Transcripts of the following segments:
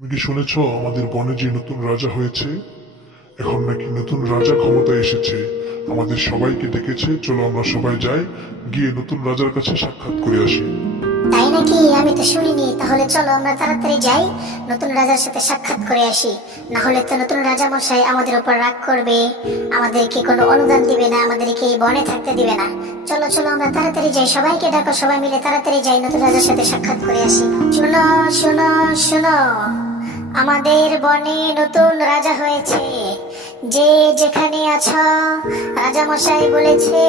তুমি কি শুনেছ আমাদের বনে যে নতুন রাজা হয়েছে? এখন নাকি নতুন রাজা ক্ষমতায় এসেছে। আমাদের সবাইকে ডেকেছে, চলো আমরা সবাই যাই, গিয়ে নতুন রাজার কাছে সাক্ষাৎ করে আসি। তাই নাকি? আমি তো শুনিনি। তাহলে চলো আমরা তাড়াতাড়ি যাই, নতুন রাজার সাথে সাক্ষাৎ করে আসি। না হলে তো নতুন রাজা মশাই আমাদের উপর রাগ করবে, আমাদেরকে কোনো অনুদান দিবে না, আমাদেরকে এই বনে থাকতে দিবে না। চলো চলো আমরা তাড়াতাড়ি যাই, সবাইকে ডাকো, সবাই মিলে তাড়াতাড়ি যাই, নতুন রাজার সাথে সাক্ষাৎ করে আসি। শুনো শুনো শুনো, আমাদের বনে নতুন রাজা হয়েছে। যে যেখানে আছো, রাজা মশাই বলেছে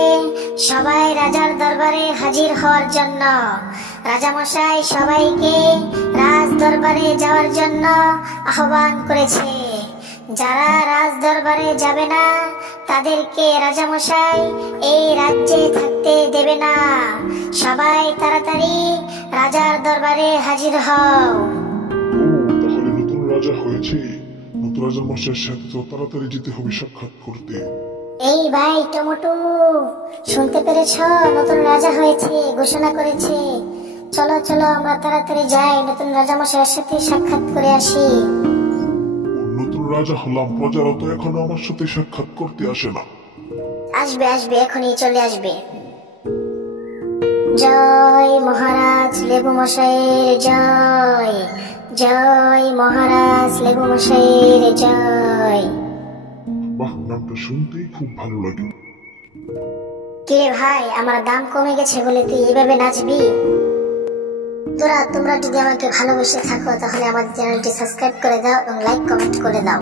সবাই রাজার দরবারে হাজির হওয়ার জন্য। রাজা মশাই সবাইকে রাজ দরবারে যাওয়ার জন্য আহ্বান করেছে। যারা রাজ দরবারে যাবে না তাদেরকে রাজা মশাই এই রাজ্যে থাকতে দেবে না। সবাই তাড়াতাড়ি রাজার দরবারে হাজির হও। ও, তাহলে নতুন রাজা হয়েছে। নতুন রাজা মশাইয়ের সাথে তো তাড়াতাড়ি যেতে হবে সাক্ষাৎ করতে। এই ভাই টমেটো, শুনতে পেরেছ? নতুন রাজা হয়েছে, ঘোষণা করেছে। চলো চলো আমরা তাড়াতাড়ি যাই, নতুন রাজা মশাইয়ের সাথে সাক্ষাৎ করে আসি। নতুন রাজা হলাম, প্রজারা তো এখনো আমার সাথে সাক্ষাৎ করতে আসে না। আসবে আসবে, এখনই চলে আসবে। জয় মহারাজ লেবু মশাইয়ের জয়, জয় মহারাজ লেবু মশাইয়ের জয়। বাহ, নামটা শুনতেই খুব ভালো লাগে। কে ভাই, আমার দাম কমে গেছে বলে তুই এভাবে নাচবি? তোমরা যদি আমাকে ভালোবেসে থাকো তাহলে আমার চ্যানেলটি সাবস্ক্রাইব করে দাও এবং লাইক কমেন্ট করে দাও।